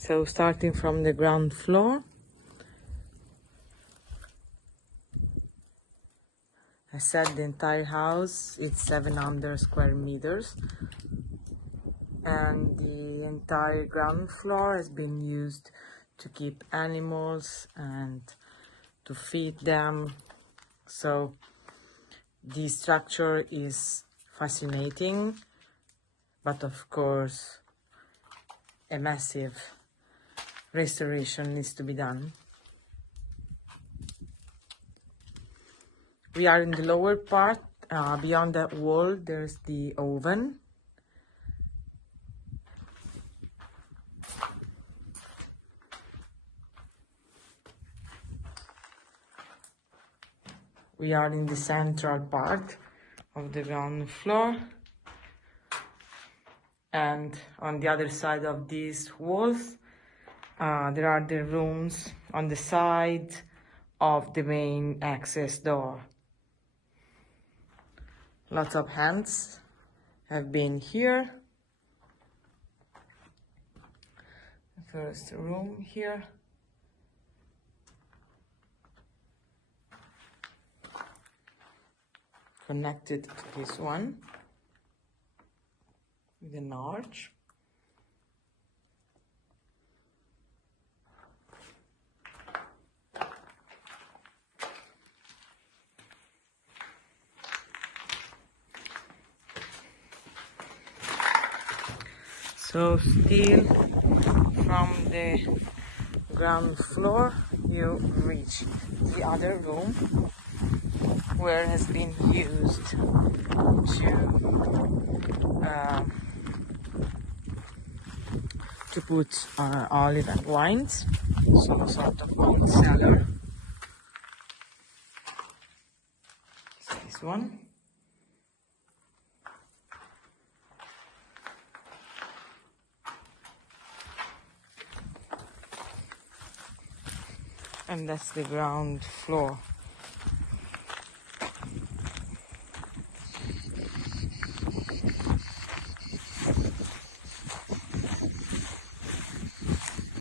So starting from the ground floor, I said the entire house, it's 700 square meters, and the entire ground floor has been used to keep animals and to feed them. So the structure is fascinating, but of course a massive restoration needs to be done. We are in the lower part. Beyond that wall there's the oven. We are in the central part of the ground floor, and on the other side of these walls there are the rooms on the side of the main access door. Lots of hands have been here. The first room here. Connected to this one with an arch. So still from the ground floor you reach the other room where has been used to put olive and wines, so sort of wine cellar. This one. And that's the ground floor.